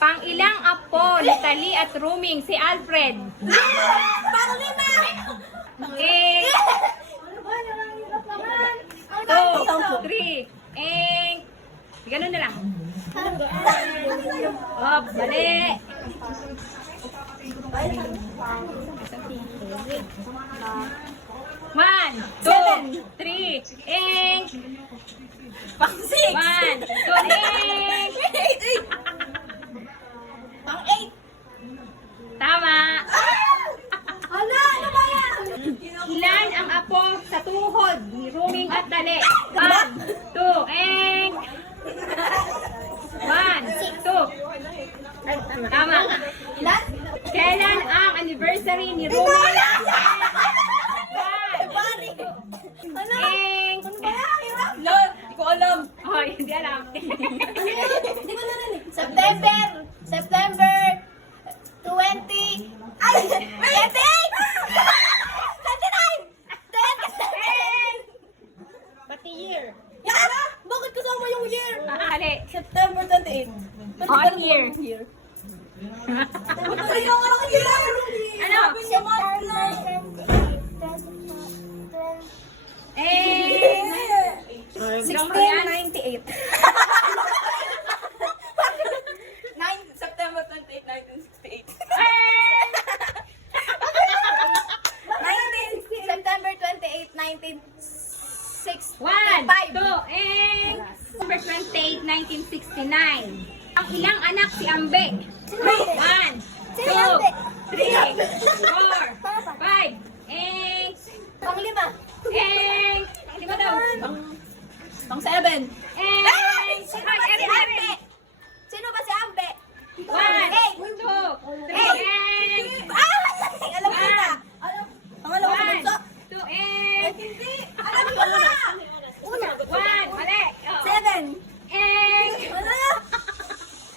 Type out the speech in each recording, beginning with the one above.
Pang-ilang apo ni Tali at Ruming si Alfred? Pang-lima! Eng. 2, 3. Eng. Ganun na lang. Oh, bali. 1, 2, 3. Eng. Pang-6! 1, 2, eng. Pang-8! Tama. Hala! Ano ba yan? Ilan ang apo sa tuhod ni Ruming at Tali? 1, 2, eng. 1, 2. Tama. Ilan? Kailan ang anniversary ni Ruming? February! Ano? Eng. Ano ba yan? Hirap? Lord, hindi ko alam. Oh, hindi alam. Hindi ko narinig. September 20. Ay! 28! 29! 10 kasi! Pati year. Yan! Bakit kasama yung year? Ali. September 28. On year. Ay, yung ano year? Ano? September 28. Eng. 1698. September 28, 1968. September 28, 1965. 1, 2, eng. September 28, 1969. Ang ilang anak si Ambe? 1, 2, 3, 4, 5. Eng. Pang-lima. Eng. Di ba daw? Pang-7. Eng. Ay! Sino ba si Eri, Ambe? eri. Sino ba si Ambe? 1, 2, 3, eng. Alam ko na. Pangalawa ko bunso. 1, 2, eng. Hindi. Alam ko na. Una. 1, mali. Oh. 7. Eng. Ano?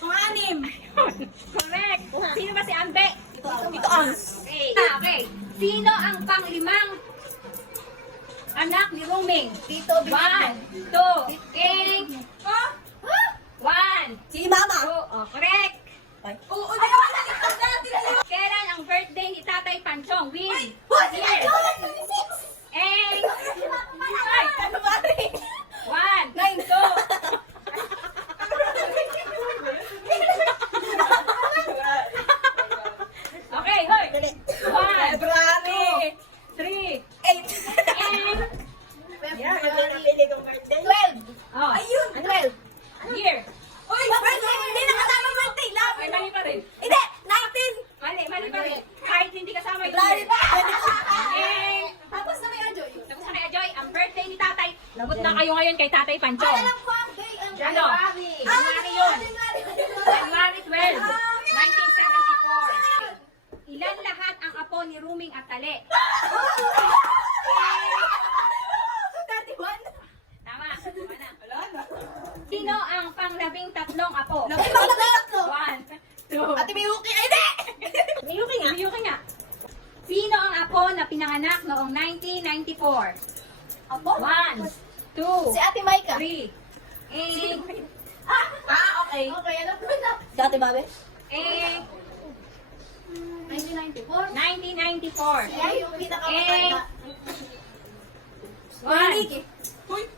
Pang-anim. Correct. Sino ba si Ambe? Ito ang. Okay. Okay. Sino ang panglimang anak ni Ruming? Tito 1, 2, eng. 1, Si Mama. 2, oh, correct. Oo, ayaw na dito dati na yun. Kailan ang birthday ni Tatay Panchong? Win. What? Year. July 26. Eng. Ay, January. 1, 2. Okay, hoy. 1, February. 3, 8. eng. Yeah, napili kong birthday. 12. Oh, Ayun. 12. year. Uy, birthday. Hindi nakasama birthday. Love. Ay, mali pa rin. Hindi, Mali pa rin. Kahit hindi kasama 19. yung year. February. Eng. Tapos na may Ajoy. Tapos na Joy, ang birthday ni Tatay. Lagot na kayo ngayon kay Tatay Panchong. Alam ko ang day. Ang Ano? January yun. January 12, 1974. Ilan lahat ang apo ni Ruming at Tali? 31. Tama. Tama na. Sino ang pang-13 apo? Ay, bakit tatlo? 1, 2. Ate Miyuki. Ay, hindi! Miyuki nga. Miyuki nga. Sino ang apo na pinanganak noong 1994? Apo? 1, 2, Si Ate Maika. 3. Eh, Okay. Okay, alam ko na. Si Ate Babe? eh, 1994. 1994. Ay, yung pinakamatanda. One.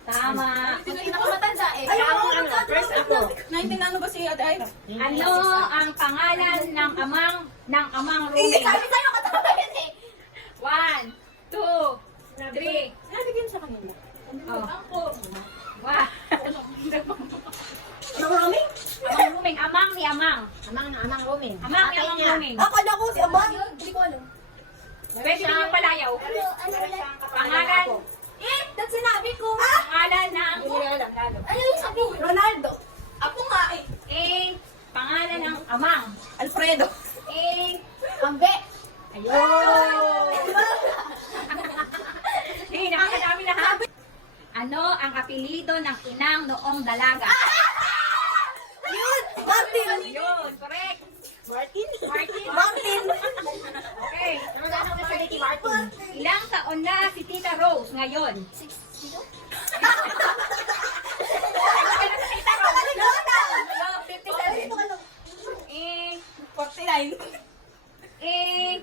Tama. Yung pinakamatanda eh. Ay, first ako. 19 ano ba si Ate Aira? Ano ang pangalan ng amang Hindi, Ruming? sabi sa'yo katama yun eh. 1, 2, 3. Sabi ko yun sa kanila. Oh. Ako. Wow. Anong roaming? Amang Ruming. Amang ni Amang. Amang Ruming. Amang ni Amang Ruming. Akala ko si Amang. Hindi ko alam. Pwede din yung palayaw. Ano ulit? Pangalan. Eh, that's sinabi ko. Pangalan ng Ano yung sabi? Ronaldo. Ako nga eh. pangalan ng amang. Alfredo. Ambe. Ayun. Hey, nakakadami na ha. Ano ang apelido ng inang noong dalaga? Yun! Martin! Yun, correct. Martin. Martin. Okay. Ano sa Betty Martin? Ilang taon na si Tita Rose ngayon? 57. 49. Ink.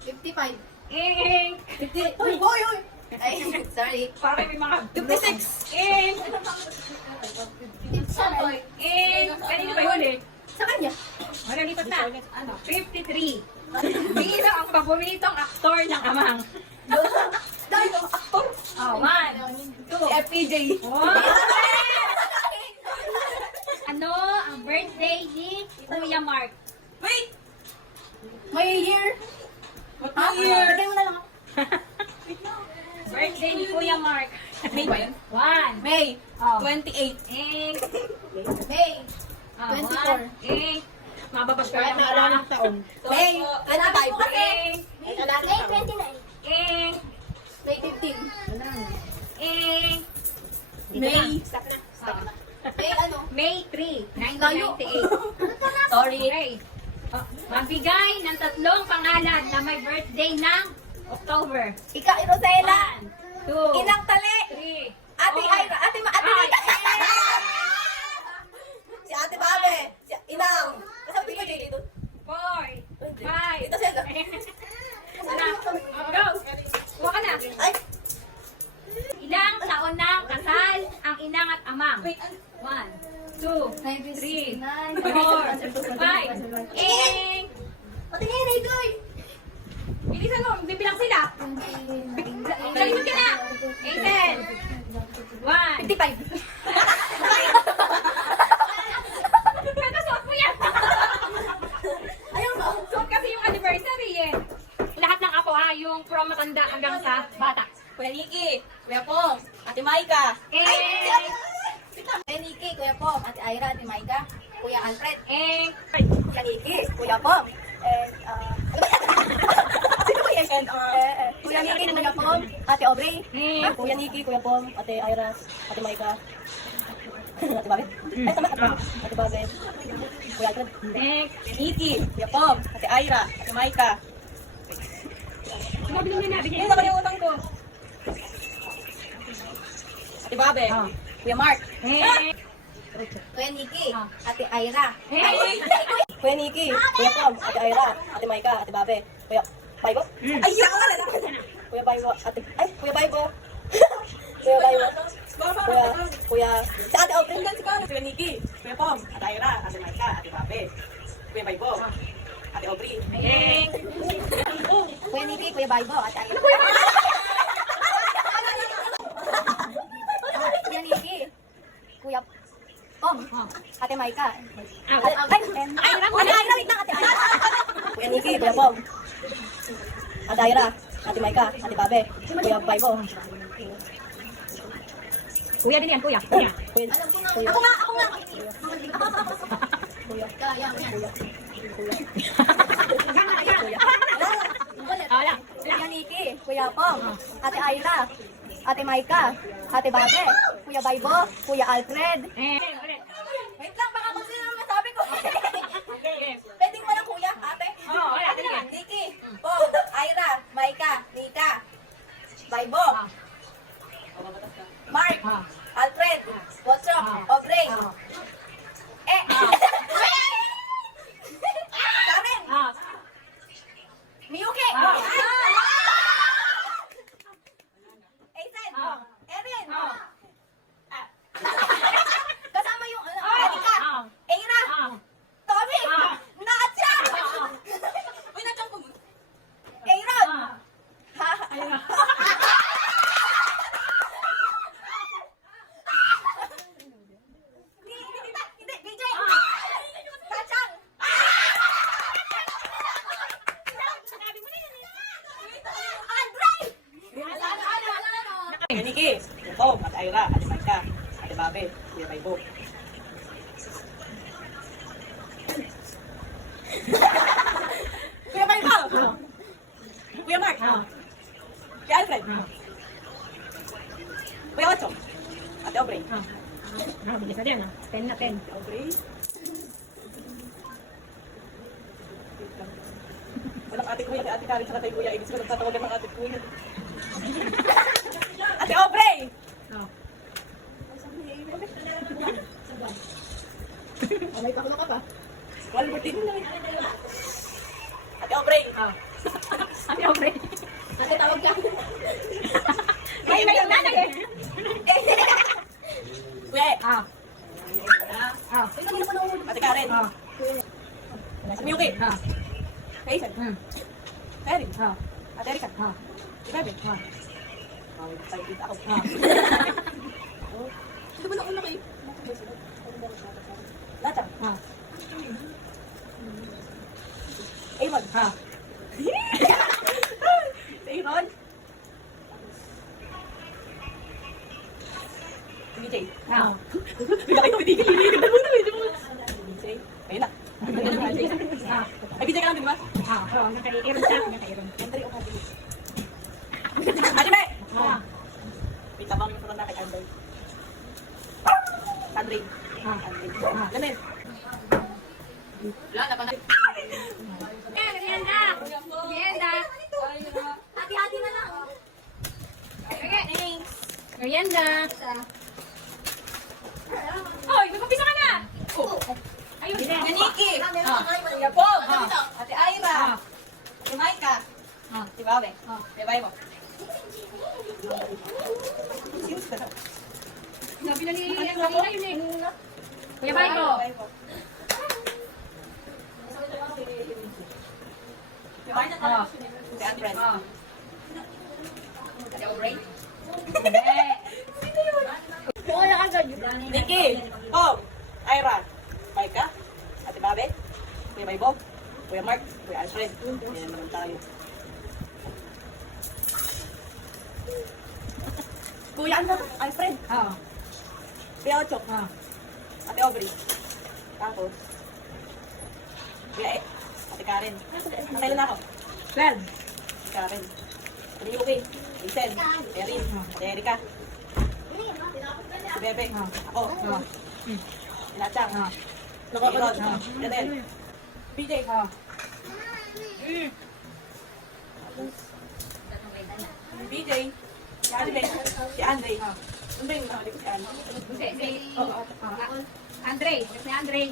55. Ink. 50. Uy, uy, uy. Ay, sorry. Parang may mga... 56. Ink. Sabay. Ink. Kanino ba yun eh? Sa kanya. Magalipat na. 53. Sino ang paboritong aktor ng amang? Dahil ang aktor. Oh, 1, 2, Si FPJ. Ano ang birthday ni Kuya Mark? Wait! May year. What Ha? Lagyan mo na lang ako. Birthday ni Kuya Mark. May ba yun? 1. May. Oh. 28. Ink. May. 24. Ink. Mababag ka Kahit lang. na alam ng taon. May. 25. Ink. May 29. Ink. May 15. Ink. May. May ano? May 3, 1998. Sorry. Okay. Oh, magbigay ng tatlong pangalan na may birthday ng October. Ika, Rosela. 1, 2, Inang Tali. 3, Ate Ira. Ate Mika. Si Ate Babe. Si Inang. Kasabi ko JJ doon. 4, 5. Ito siya. Go! Kuha ka na. Ay. Ilang taon na kasal ang inang at amang? Wait. 1, 2, 3, 4, 5. Ing! Patingin, Ikoy. Bilisan mo, bibilang sila. Galimot ka na. Aiden. 1. 55. Pero suot mo yan. Ayaw mo. Suot kasi yung anniversary eh. Lahat ng ako ha, yung from matanda hanggang sa bata. Kuya Nikki. Kuya Pong. Ate Maika. Ing! Kuya Nikki. Kuya Pong. Ate Ira. Ate Maika. Kuya Alfred. Ing! Kuya Nikki. Kuya Pong. And, sino ba yan? And, Kuya Nikki. Kuya Pong. Ate Aubrey. Ing! Kuya Nikki. Kuya Pong. Ate Ira. Ate Maika. Ate Bagay. Ay, tama. Ate Bagay. Kuya Alfred. Ing! Nikki. Kuya Pong. Ate Ira. Ate Maika. Mabili niya na, bigyan Ayun, nakalimutan ko. Ate Babe. Ah. Kuya Mark. Ing! Kuya Nikki. Ah. Ate Ira. Ing! Kuya Nikki. Kuya Pom. Ate Ira. Ate Maika. Ate Babe. Kuya Baibo. Ay, yan ka na. Kuya Baibo. Ate... Ay, Kuya Baibo. Kuya Baibo. Kuya... Si Ate Aubrey. Kuya Nikki. Kuya Pom. Ate Ira. Ate Maika. Ate Babe. Kuya Baibo. Ate Aubrey. Ing! Kuya Nikki. Kuya Baibo. Ate Ira. Kuya Nikki. Kuya Pom. Ate Maika. Ay, Ate Ira, wait lang, Ate Ira. Kuya Nikki, Kuya Pom. Ate Ira, Ate Maika, Ate Babe, Kuya Baibo. Kuya din yan, kuya. Kuya. Kuya. Ako nga. Kuya. Wala. Kuya Nikki, Kuya Pom, Ate Ira, Ate Maika, Ate Babe, Kuya Baibo, Kuya Alfred. Ing! Ulit. Wait lang, baka kung sino naman sabi ko. Okay. Pwedeng walang kuya, ate. Oo, wala. Ate Sige. na, Nikki, Pom, Ira, Maika, Mika, Baibo, Mark, Ah. Alfred, Botso, Aubrey, Karen, Ah. Miyuki, Ah. Aiden, Ah. Erin, Ah. kasama yung, Ah. Erika, Ah. Eira, Ah. Tommy, Ah. Natcha, Ah. uy, Natcha ko muna, Eira, Ah. ha, Ayun. Hindi, BJ, Kachang, Andre, Kuya Nikki, Kuya Pom, Ate Ira, Ate Maika, Ate Babe, Kuya Baibo. Kuya Baibo! Kuya Mark! Kuya Alfred! Kuya Otso! Ate Aubrey! Ah, bilis na din ah. 10 na 10. Aubrey? Walang ate Kuya, ate Karin, sa kay Kuya Ibig ko nagtatawagan ng ate Kuya. Ate Aubrey! Oh. may pakulo ka pa. Wala birthday mo lang. Ate Aubrey. Ate Aubrey. Ate, tawag ka. May nanay eh. Kuya E. Ah. Ah. Ate Karen. Ah. Si Miyuki. Ah. Kaisen. Hmm. Erin. Ah. Ate Erika. Ah. Si Bebe. Ah. Pakikita ako. Ah. Sino ba na una kayo? Lata. Ah. Aaron. Ah. Aaron. BJ. Ah. Bigla kayo hindi kililigin. BJ. Ayun na. Ah. Ay, BJ ka lang, di ba? Ah. Oo, nakaiiron siya. Nakairon. Andre o Andre? Ate Be! Ah. Wait, tabang yung na kay Andre. Andre. Ah. Andre. Ah. Ganun. Wala na pa na. Merienda. Merienda. Hati-hati na lang. Okay. Merienda. Hoy, mag-umpisa ka na. Ayun. Niki! Ah. Kuya Bob! Ate Ira! Ah. Si Maika! Ah. Si Babe! Ah. Si Babe mo! Sino sila daw? Sabi na ni kanina yun eh. Kuya Baiko. Si Marna Ah. Si Andres! Ah. Ate Aubrey! Wala ka agad. Niki! Bob! Ira! Maika! Ate Babe! Kuya Babe Bob! Kuya Mark! Kuya Alfred! Yan naman tayo. Kuya Alfred! Ah. Kuya Ocho! Ah. Ate Aubrey. Tapos, Kuya E. Ate Karen. Nakailan na ako? 12. Ate Karen. Ate Yuki. Hazel. Erin. Ate Erika. Si Bebe. Ako. Ah. Inachang. Ah. Nakakot. Janel. BJ. Ah. BJ. Si Anime. Si Andre. Ano ba yung nakalik ko si Andre? Andre. Si Andre.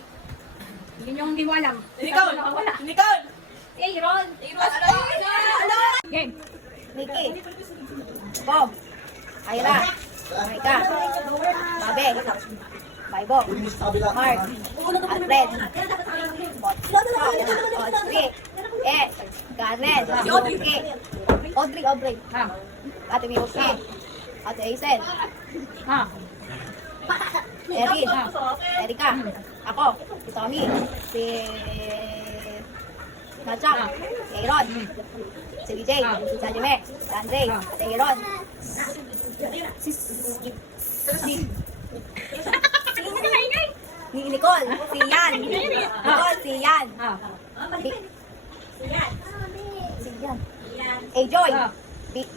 Yun yung hindi mo alam. Nicole! Nakawala. Nicole! Aaron. Ano? Game. Nikki. Bob. Ira. Maika. Babe. Baibo. Mark. Alfred. Audrey. Garnet. Yuki. Aubrey. Ah. Ate Miyuki. Ate Hazel. Ah. Erin. Erika. Ako. Si Tommy. Si Nachang. Si Aaron. Si BJ. Si Anime. Si Andre. Ate Aaron. Ni Nicole. Si Yan. Nicole. Si Yan. Ah. Si Yan. Joy. Ah.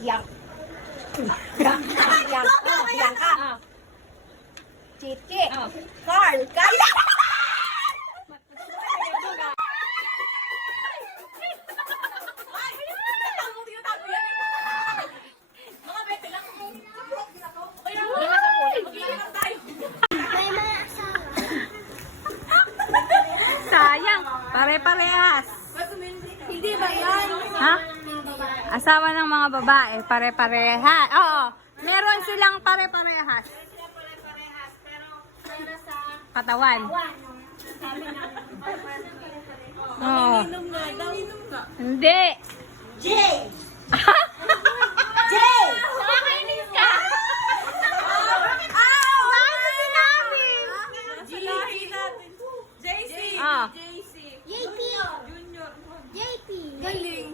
Yang. Bianca. Ah. Chichi. Ah. Carl. Carla. Sayang. Pare-parehas. Hindi ba yan? Ha? Asawa ng mga babae, pare-parehas. Oo. Meron silang pare-parehas. Katawan. Oo. Hindi. Jay. Nakakainis ka. Bakit mo sinabi? JC. Ah. JP. JP. Galing.